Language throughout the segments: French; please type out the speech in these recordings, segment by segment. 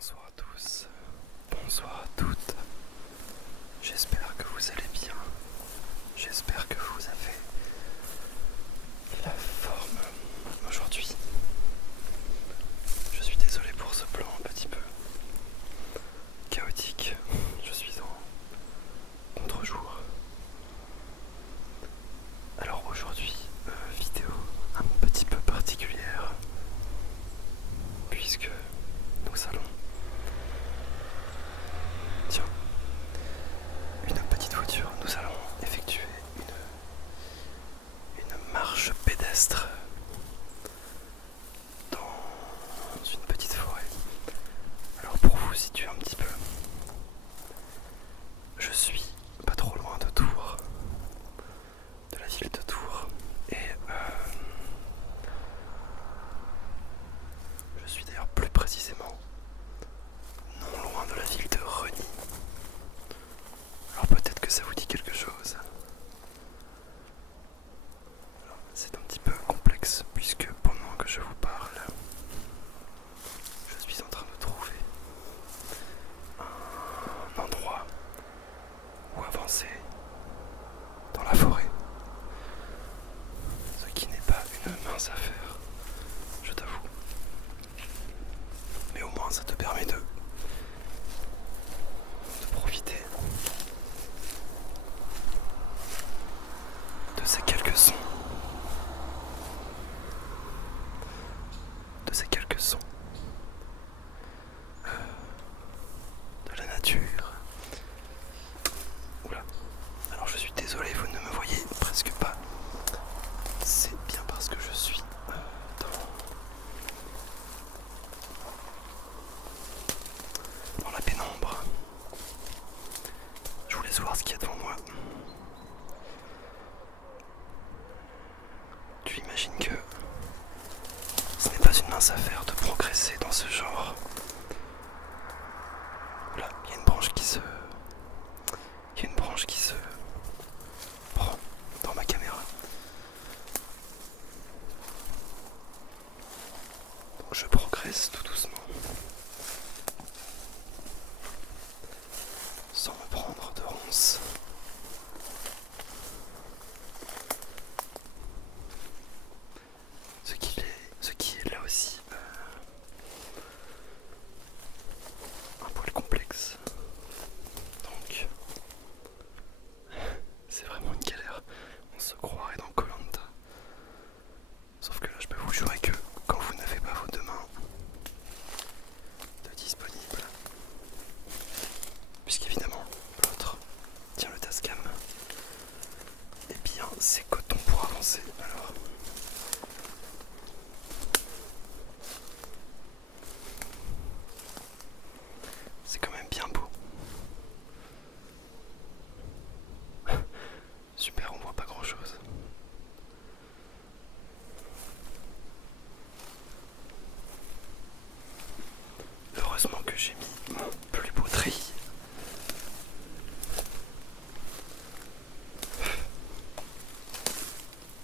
Bonsoir à tous, bonsoir à toutes, j'espère que vous allez bien, j'espère que vous avez la forme aujourd'hui. Je suis désolé pour ce plan un petit peu chaotique, je suis en contre-jour. Alors aujourd'hui, vidéo un petit peu particulière, puisque nous allons une petite voiture, nous allons effectuer une marche pédestre dans une petite forêt. Alors pour vous situer un petit peu, je suis pas trop loin de Tours, de la ville de Tours, et je suis d'ailleurs plus précisément non loin de la ville de Reny. Alors peut-être que ça vous dit quelque chose. Alors, c'est un petit peu complexe puisque pendant que je vous parle, je suis en train de trouver un endroit où avancer dans la forêt. Ce qui n'est pas une mince affaire, je t'avoue. Mais au moins ça te permet de profiter de ces quelques sons. De la nature. Oula. Alors je suis désolé, vous ne me voyez presque pas. C'est bien parce que je suis dans la pénombre. Je vous laisse voir ce qu'il y a devant moi. Tu imagines que ce n'est pas une mince affaire de progresser dans ce genre. Là, il y a une branche qui se prend dans ma caméra. Donc je progresse tout doucement, sans me prendre de ronces. Ce qui est là aussi un poil complexe. Donc c'est vraiment une galère. On se croirait dans Koh Lanta. Sauf que là je peux vous jurer que quand vous n'avez pas vos deux mains de disponibles, puisqu'évidemment l'autre tient le Tascam, et bien c'est coton pour avancer. Alors c'est quand même bien beau. Super, on voit pas grand chose. Heureusement que j'ai mis mon plus beau treillis.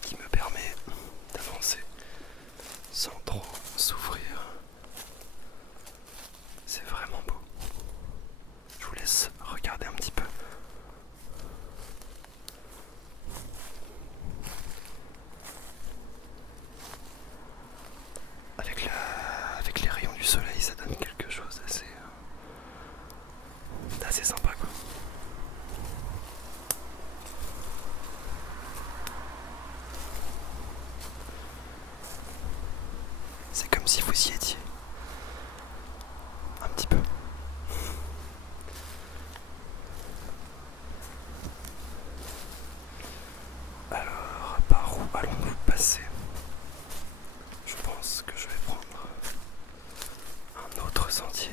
Qui me permet d'avancer sans trop souffrir. C'est vraiment beau. Je vous laisse regarder un petit peu. Avec les rayons du soleil, ça donne quelque chose d'assez sympa, quoi. C'est comme si vous y étiez. Un petit peu. Alors, par où allons-nous passer ? Je pense que je vais prendre un autre sentier.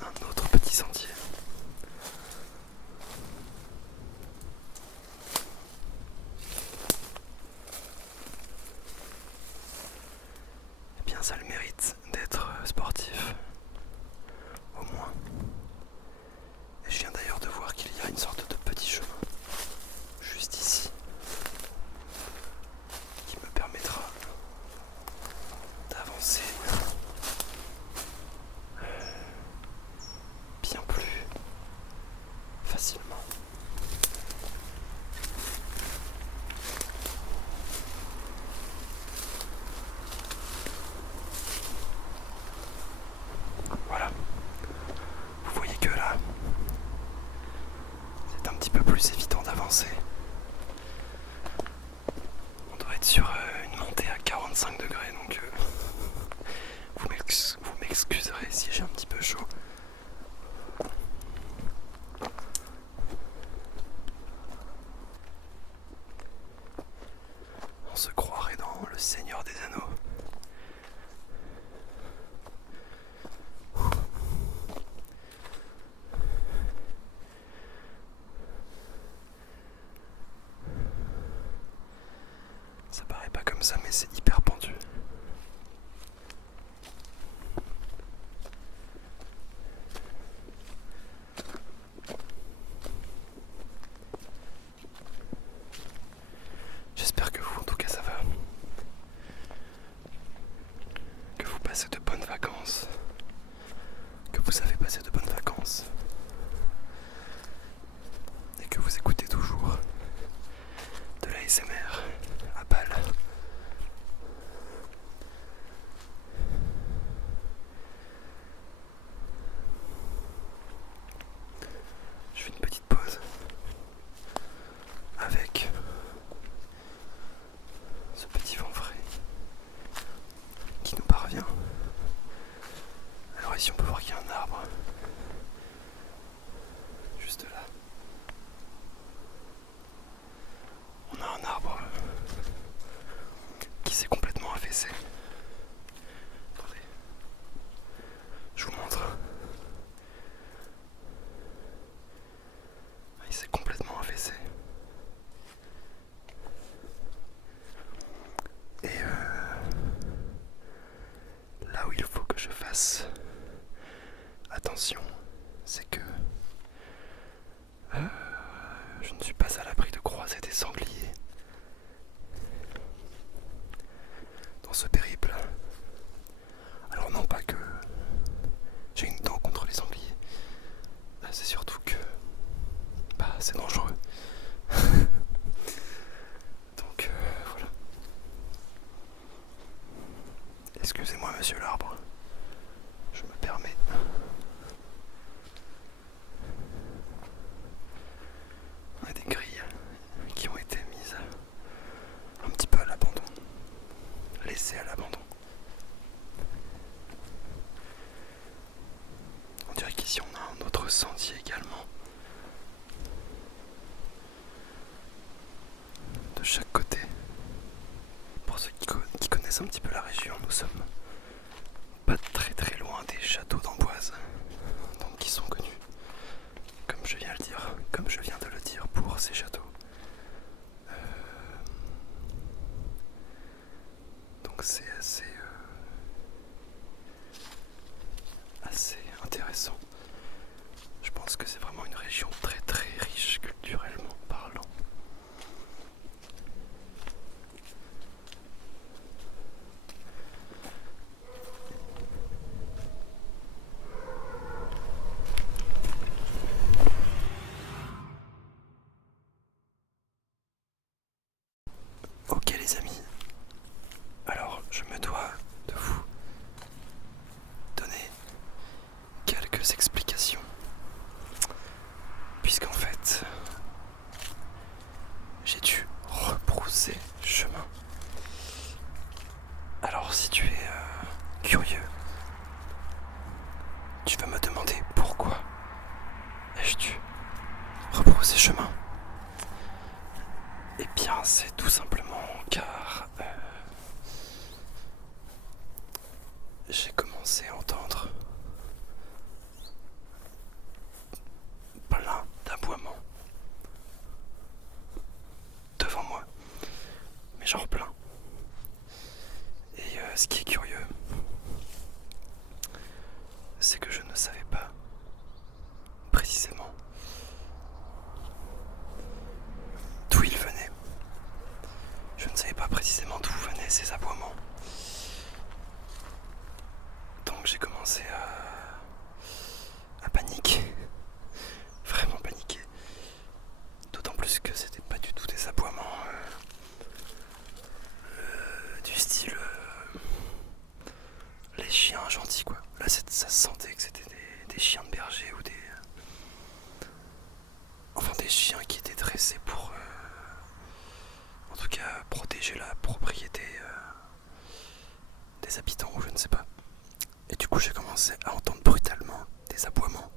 Un autre petit sentier. Eh bien, ça a le mérite d'être sportif. Au moins. Et je viens d'ailleurs de voir qu'il y a une sorte de petit chemin juste ici qui me permettra d'avancer m'excuserez si j'ai un petit peu chaud. On se croirait dans Le Seigneur des Anneaux. Ça paraît pas comme ça, mais c'est hyper pentu. J'espère que vous, en tout cas, ça va. Que vous passez de bonnes vacances. Que vous avez passé de bonnes vacances. Et que vous écoutez toujours de la ASMR à balle. Je fais une petite pause avec ce petit vent frais qui nous parvient. Alors ici on peut voir qu'il y a un arbre juste là. On a un arbre qui s'est complètement affaissé. Attendez, je vous montre. Il s'est complètement affaissé. Et là où il faut que je fasse attention, c'est que je ne suis pas à l'abri de croiser des sangliers dans ce périple. Alors non pas que j'ai une dent contre les sangliers, c'est surtout que c'est dangereux. Donc voilà. Excusez-moi monsieur l'arbre, je me permets. On a des grilles qui ont été mises un petit peu à l'abandon, laissées à l'abandon. On dirait qu'ici on a un autre sentier également. De chaque côté. Pour ceux qui connaissent un petit peu la région, nous sommes pas très très loin des châteaux d'Amboise, donc qui sont connus, comme je viens de le dire, pour ces châteaux. Donc c'est assez intéressant. Je pense que c'est vraiment une région très très riche culturellement parlant. Ok les amis, alors je me dois de vous donner quelques explications, puisqu'en fait j'ai dû rebrousser chemin. Alors si tu es curieux, tu vas me demander pourquoi ai-je dû rebrousser chemin. Eh bien c'est tout simplement car j'ai commencé à entendre plein d'aboiements devant moi, mais genre plein. Et ce qui est curieux, c'est que je ne savais pas précisément d'où ils venaient. Je ne savais pas précisément d'où venaient ces aboiements. Donc j'ai commencé à paniquer, vraiment paniquer. D'autant plus que c'était pas du tout des aboiements du style les chiens gentils quoi. Là ça se sentait que c'était des chiens de berger ou des chiens qui étaient dressés pour en tout cas protéger la propriété des habitants ou je ne sais pas. Et du coup coup j'ai commencé à entendre brutalement des aboiements.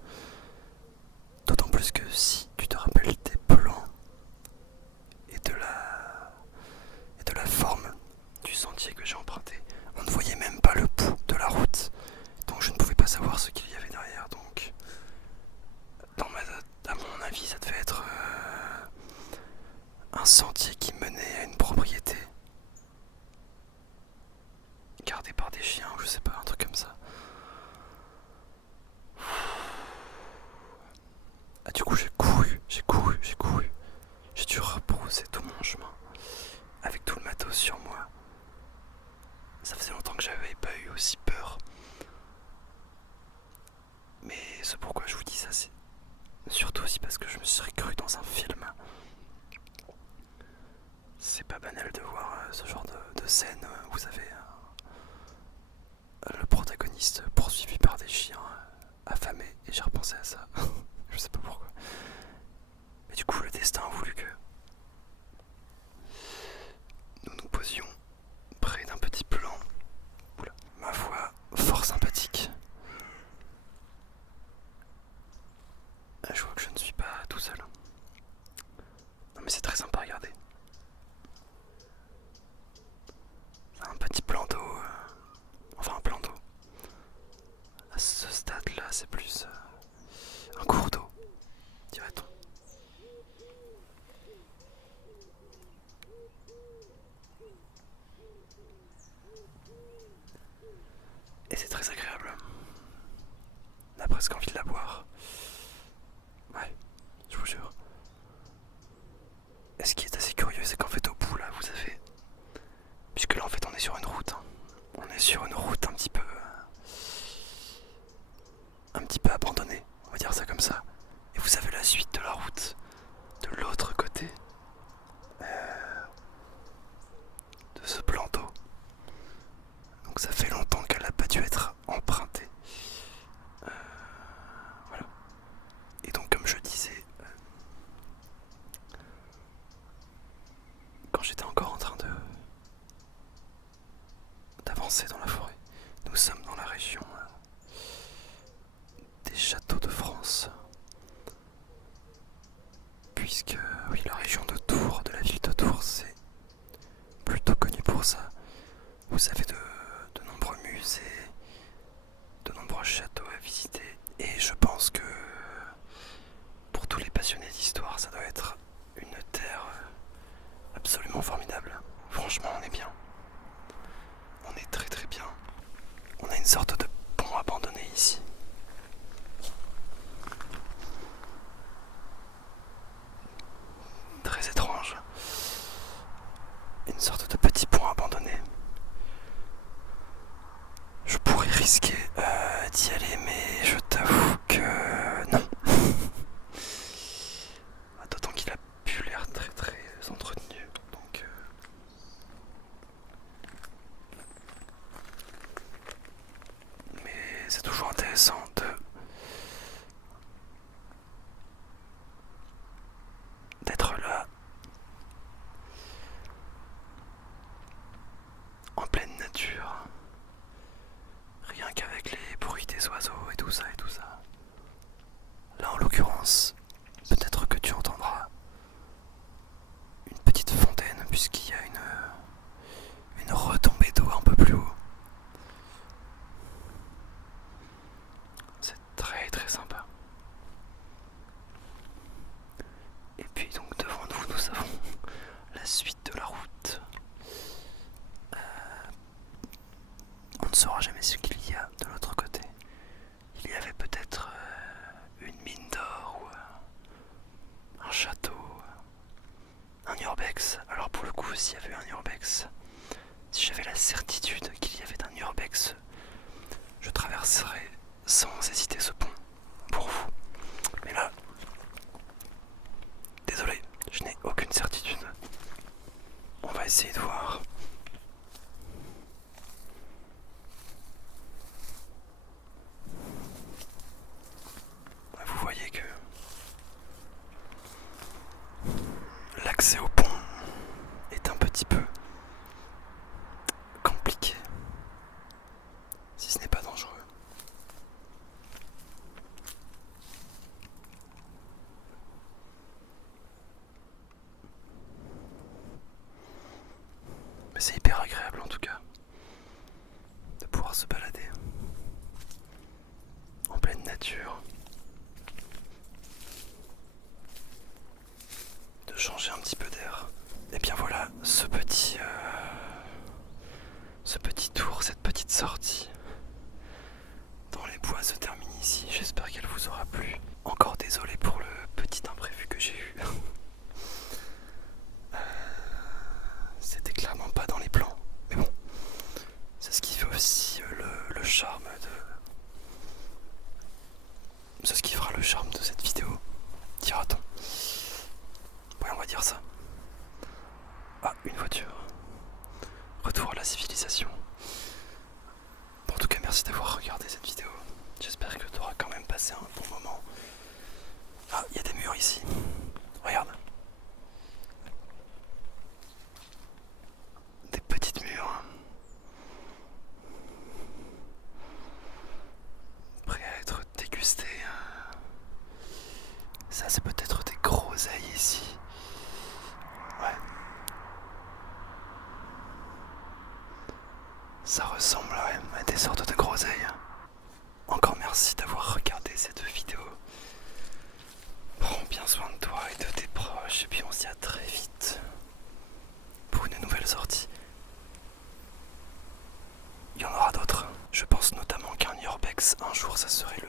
D'autant plus que si tu te rappelles des plans et de la forme du sentier que j'ai emprunté, on ne voyait même pas le bout de la route. Donc je ne pouvais pas savoir ce qu'il y avait derrière. Donc à mon avis ça devait être un sentier qui menait à une propriété gardée par des chiens ou je sais pas, un truc comme ça. Ah, du coup j'ai couru. J'ai dû rebrousser tout mon chemin avec tout le matos sur moi. Ça faisait longtemps que j'avais pas eu aussi peur. Mais ce pourquoi je vous dis ça, c'est surtout aussi parce que je me serais cru dans un film. C'est pas banal de voir ce genre de scène où vous avez le protagoniste poursuivi par des chiens affamés, et j'ai repensé à ça. Je sais pas pourquoi. Mais du coup, le destin a voulu que nous nous posions près d'un petit plan. Oula, ma foi, fort sympathique. Je vois que je ne suis pas tout seul. Non mais c'est très sympa à regarder. C'est un petit plan d'eau. Enfin un plan d'eau. À ce stade-là, c'est plus un cours d'eau, dirait-on. Et c'est très agréable. On a presque envie de la boire. Ouais, je vous jure. Et ce qui est assez curieux, c'est qu'en fait au bout là, vous avez... Puisque là en fait on est sur une route. On est sur une route un petit peu abandonnée, on va dire ça comme ça. Et vous avez la suite de la route de l'autre côté de ce plan d'eau. Donc ça fait longtemps qu'elle n'a pas dû être empruntée. Voilà. Et donc comme je disais, quand j'étais encore en train d'avancer dans la forêt, nous sommes dans la région des châteaux de France. Puisque oui, la région de Tours, de la ville de Tours, c'est plutôt connu pour ça. Vous avez de nombreux musées, de nombreux châteaux à visiter, et je pense que pour tous les passionnés d'histoire, ça doit être une terre absolument formidable. Franchement, on est bien. On est très très bien. On a une sorte de pont abandonné ici. Très étrange. Une sorte de petit pont abandonné. Je pourrais risquer d'y aller, mais je t'avoue que non. D'autant qu'il a pu l'air très très entretenu. Donc mais c'est toujours intéressant d'être là en pleine nature, rien qu'avec les bruits des oiseaux et tout ça et tout ça. Là en l'occurrence, peut-être que tu entendras une petite fontaine puisqu'il y a une retombée d'eau un peu plus haut. C'est très très sympa. Et puis donc devant nous, nous avons la suite de la route. On ne saura jamais ce qu'il y a de l'autre côté. Il y avait peut-être une mine d'or ou un château, un urbex. Alors pour le coup, s'il y avait un urbex, si j'avais la certitude qu'il y avait un urbex, je traverserais sans hésiter ce pont pour vous. Mais là, désolé, je n'ai aucune certitude. On va essayer de voir. Vous voyez que l'accès au pont est un petit peu compliqué, si ce n'est pas dangereux. Mais c'est hyper agréable en tout cas de pouvoir se balader en pleine nature, de changer un petit peu d'air. Et bien voilà, ce petit tour, cette petite sortie dans les bois se termine ici. J'espère qu'elle vous aura plu. Encore désolé pour le petit imprévu que j'ai eu. C'était clairement pas dans les plans. Mais bon, c'est ce qui fait aussi le charme de... C'est ce qui fera le charme de cette vidéo, dira-t-on. Ouais, on va dire ça. Ah, une voiture. Retour à la civilisation. Bon, en tout cas, merci d'avoir regardé cette vidéo. J'espère que tu auras quand même passé un bon moment. Ah, il y a des murs ici. Regarde. Des petites murs. Prêts à être dégustés. Ça, c'est peut-être des groseilles ici. Ouais. Ça ressemble à des sortes de groseilles. Encore merci d'avoir regardé cette vidéo. Prends bien soin de toi et de tes proches. Et puis on se dit à très vite pour une nouvelle sortie. Il y en aura d'autres. Je pense notamment qu'un urbex, un jour, ça serait le